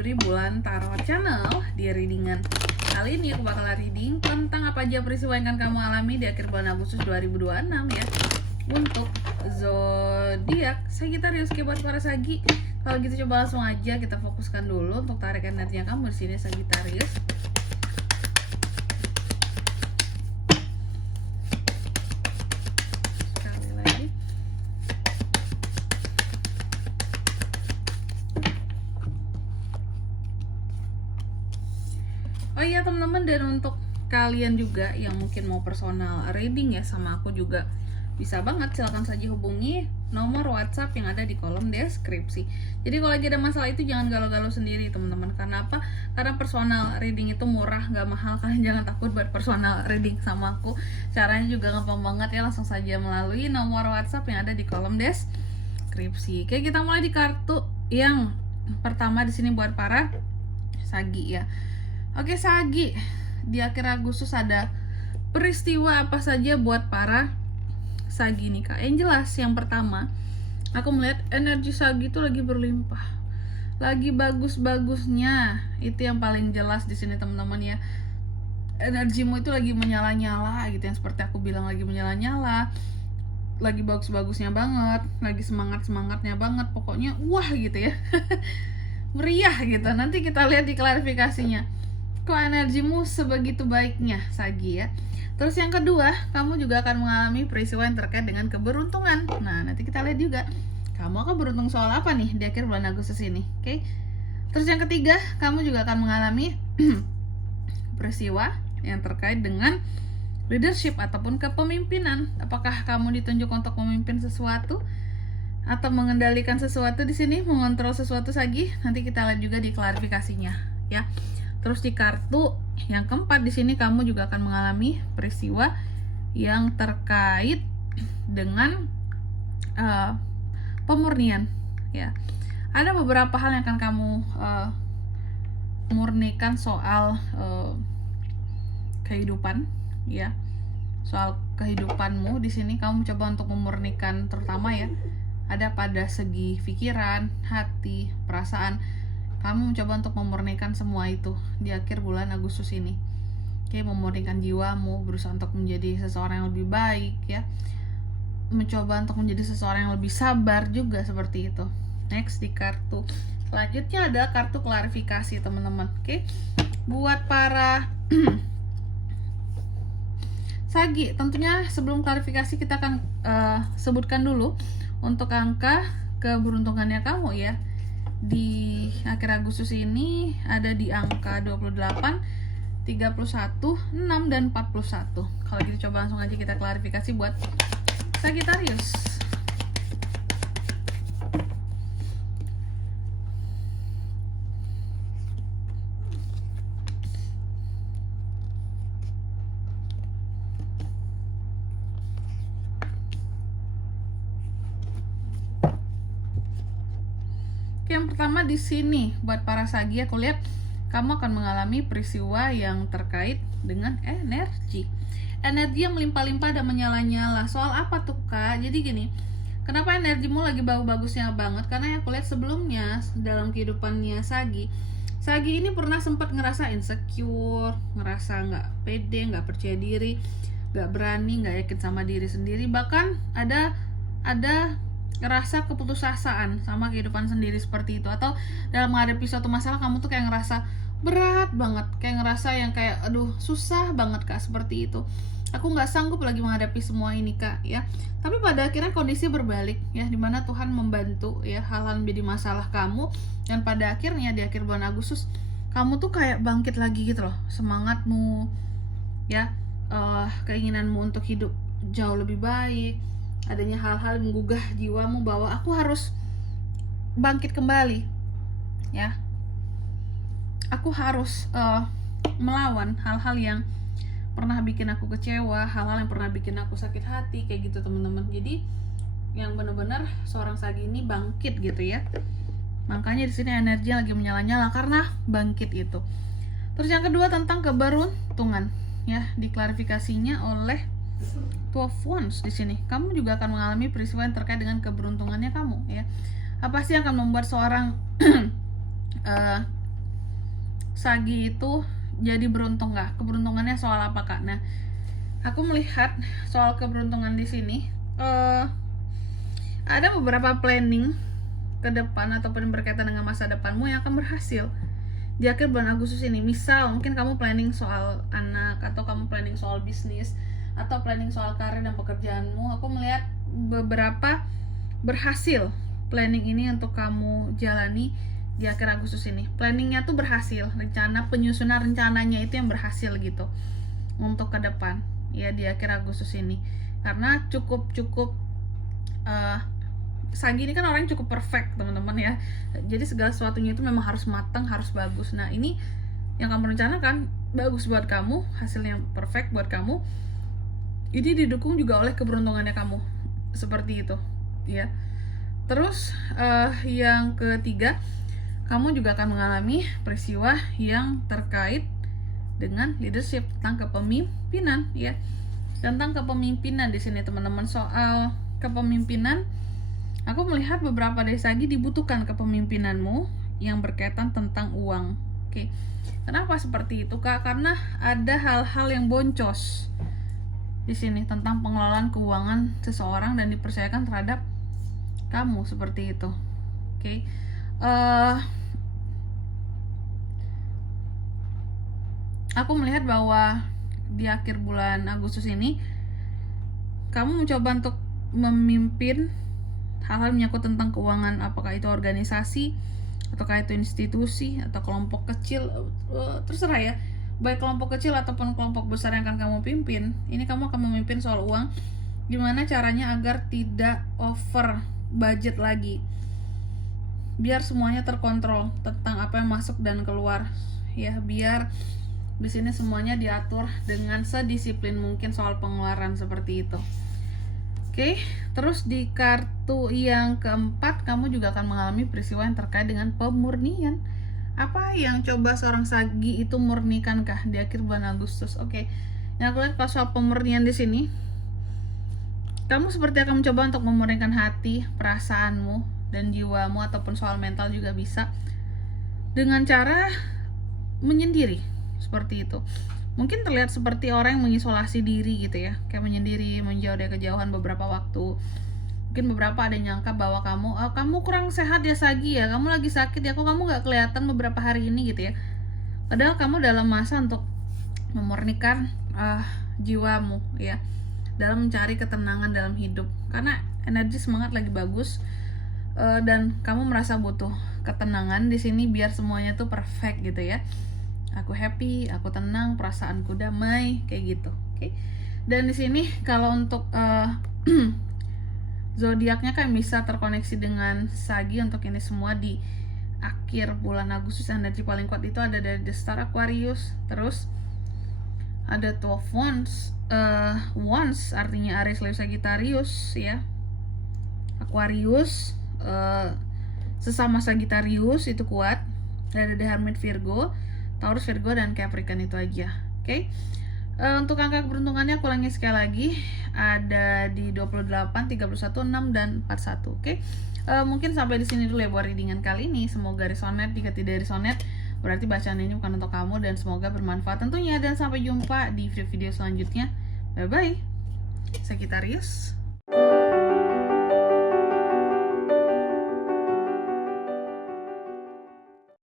Duri Bulan Tarot Channel. Di readingan kali ini aku bakal reading tentang apa aja peristiwa yang akan kamu alami di akhir bulan Agustus 2026 ya. Untuk zodiak Sagittarius, buat para Sagi. Kalau gitu coba langsung aja kita fokuskan dulu untuk tarik energinya kamu di sini Sagittarius. Sekali lagi. Oh iya teman-teman, dan untuk kalian juga yang mungkin mau personal reading ya sama aku juga bisa banget, silahkan saja hubungi nomor WhatsApp yang ada di kolom deskripsi. Jadi kalau lagi ada masalah itu jangan galau-galau sendiri teman-teman. Karena apa? Karena personal reading itu murah, nggak mahal. Kalian jangan takut buat personal reading sama aku. Caranya juga gampang banget ya, langsung saja melalui nomor WhatsApp yang ada di kolom deskripsi. Oke, kita mulai di kartu yang pertama di sini buat para Sagi ya. Oke Sagi, di akhir Agustus ada peristiwa apa saja buat para Sagi nih kak? Yang jelas yang pertama, aku melihat energi Sagi itu lagi berlimpah, lagi bagus-bagusnya. Itu yang paling jelas di sini teman-teman ya. Energimu itu lagi menyala-nyala gitu, yang seperti aku bilang, lagi menyala-nyala, lagi bagus-bagusnya banget, lagi semangat-semangatnya banget, pokoknya wah gitu ya. Meriah gitu. Nanti kita lihat di klarifikasinya kok energimu sebegitu baiknya Sagi ya. Terus yang kedua, kamu juga akan mengalami peristiwa yang terkait dengan keberuntungan. Nah, nanti kita lihat juga kamu akan beruntung soal apa nih di akhir bulan Agustus ini. Oke. Terus yang ketiga, kamu juga akan mengalami peristiwa yang terkait dengan leadership ataupun kepemimpinan. Apakah kamu ditunjuk untuk memimpin sesuatu atau mengendalikan sesuatu di sini, mengontrol sesuatu Sagi? Nanti kita lihat juga di klarifikasinya ya. Terus di kartu yang keempat di sini kamu juga akan mengalami peristiwa yang terkait dengan pemurnian ya. Ada beberapa hal yang akan kamu murnikan soal kehidupan ya. Soal kehidupanmu di sini kamu coba untuk memurnikan, terutama ya ada pada segi pikiran, hati, perasaan. Kamu mencoba untuk memurnikan semua itu di akhir bulan Agustus ini. Oke, memurnikan jiwamu, berusaha untuk menjadi seseorang yang lebih baik ya. Mencoba untuk menjadi seseorang yang lebih sabar juga, seperti itu. Next di kartu selanjutnya ada kartu klarifikasi teman-teman. Oke. Buat para Sagi, tentunya sebelum klarifikasi kita akan sebutkan dulu untuk angka keberuntungannya kamu ya. Di akhir Agustus ini ada di angka 28, 31, 6, dan 41. Kalau gitu coba langsung aja kita klarifikasi buat Sagittarius. Yang pertama di sini buat para Sagi, aku lihat kamu akan mengalami peristiwa yang terkait dengan energi yang melimpah-limpah dan menyala-nyala. Soal apa tuh kak? Jadi gini, kenapa energimu lagi bagus-bagusnya banget? Karena aku lihat sebelumnya dalam kehidupannya Sagi ini pernah sempat ngerasa insecure, ngerasa nggak pede, nggak percaya diri, nggak berani, nggak yakin sama diri sendiri. Bahkan ada ngerasa keputusasaan sama kehidupan sendiri seperti itu. Atau dalam menghadapi suatu masalah kamu tuh kayak ngerasa berat banget, kayak ngerasa yang kayak aduh susah banget kak, seperti itu. Aku nggak sanggup lagi menghadapi semua ini kak ya. Tapi pada akhirnya kondisi berbalik ya, dimana Tuhan membantu ya hal-hal menjadi masalah kamu. Dan pada akhirnya di akhir bulan Agustus kamu tuh kayak bangkit lagi gitu loh, semangatmu ya, keinginanmu untuk hidup jauh lebih baik. Adanya hal-hal menggugah jiwamu bahwa aku harus bangkit kembali ya. Aku harus melawan hal-hal yang pernah bikin aku kecewa, hal-hal yang pernah bikin aku sakit hati, kayak gitu teman-teman. Jadi yang benar-benar seorang Sagi ini bangkit gitu ya. Makanya di sini energi lagi menyala-nyala karena bangkit itu. Terus yang kedua tentang keberuntungan ya, diklarifikasinya oleh 12 Wands di sini. Kamu juga akan mengalami peristiwa yang terkait dengan keberuntungannya kamu ya. Apa sih yang akan membuat seorang Sagi itu jadi beruntung nggak? Keberuntungannya soal apa Kak? Nah, aku melihat soal keberuntungan di sini ada beberapa planning ke depan ataupun berkaitan dengan masa depanmu yang akan berhasil di akhir bulan Agustus ini. Misal mungkin kamu planning soal anak, atau kamu planning soal bisnis, atau planning soal karir dan pekerjaanmu. Aku melihat beberapa berhasil planning ini untuk kamu jalani di akhir Agustus ini. Planningnya tuh berhasil, penyusunan rencananya itu yang berhasil gitu untuk ke depan ya di akhir Agustus ini. Karena cukup Sagi ini kan orang yang cukup perfect teman-teman ya, jadi segala sesuatunya itu memang harus matang, harus bagus. Nah ini yang kamu rencanakan bagus buat kamu, hasilnya perfect buat kamu, ini didukung juga oleh keberuntungannya kamu, seperti itu ya. Terus yang ketiga, kamu juga akan mengalami peristiwa yang terkait dengan leadership, tentang kepemimpinan ya, tentang kepemimpinan di sini teman-teman. Soal kepemimpinan, aku melihat beberapa dari Sagi dibutuhkan kepemimpinanmu yang berkaitan tentang uang. Oke. Kenapa seperti itu Kak? Karena ada hal-hal yang boncos di sini tentang pengelolaan keuangan seseorang dan dipercayakan terhadap kamu, seperti itu. Oke. Aku melihat bahwa di akhir bulan Agustus ini kamu mencoba untuk memimpin hal-hal menyangkut tentang keuangan, apakah itu organisasi, ataukah itu institusi, atau kelompok kecil, terserah ya, baik kelompok kecil ataupun kelompok besar yang akan kamu pimpin. Ini kamu akan memimpin soal uang, gimana caranya agar tidak over budget lagi, biar semuanya terkontrol tentang apa yang masuk dan keluar ya, biar di sini semuanya diatur dengan sedisiplin mungkin soal pengeluaran, seperti itu. Oke, terus di kartu yang keempat, kamu juga akan mengalami peristiwa yang terkait dengan pemurnian. Apa yang coba seorang Sagi itu murnikan kah di akhir bulan Agustus? Oke, yang aku lihat pas soal pemurnian di sini, kamu seperti akan mencoba untuk memurnikan hati, perasaanmu, dan jiwamu, ataupun soal mental juga bisa, dengan cara menyendiri, seperti itu. Mungkin terlihat seperti orang yang mengisolasi diri gitu ya, kayak menyendiri, menjauh dari kejauhan beberapa waktu. Mungkin beberapa ada yang nyangka bahwa kamu kurang sehat ya Sagi ya, kamu lagi sakit ya, kok kamu gak kelihatan beberapa hari ini gitu ya. Padahal kamu dalam masa untuk memurnikan jiwamu ya, dalam mencari ketenangan dalam hidup, karena energi semangat lagi bagus, dan kamu merasa butuh ketenangan di sini biar semuanya tuh perfect gitu ya. Aku happy, aku tenang, perasaanku damai, kayak gitu. Oke. Dan di sini kalau untuk zodiaknya kan bisa terkoneksi dengan Sagi untuk ini semua di akhir bulan Agustus. Energi paling kuat itu ada dari The Star Aquarius, terus ada 12 Wands, Wands artinya Aries, Leo, Sagittarius ya. Aquarius sesama Sagittarius itu kuat. Ada The Hermit, Virgo, Taurus, Virgo, dan Capricorn, itu aja. Oke. Untuk angka keberuntungannya aku ulangi sekali lagi, ada di 28, 31, 6, dan 41. Oke. Mungkin sampai di sini dulu ya buat readingan kali ini. Semoga resonate. Jika tidak resonate, berarti bacaan ini bukan untuk kamu, dan semoga bermanfaat tentunya. Dan sampai jumpa di video-video selanjutnya. Bye bye. Sagittarius.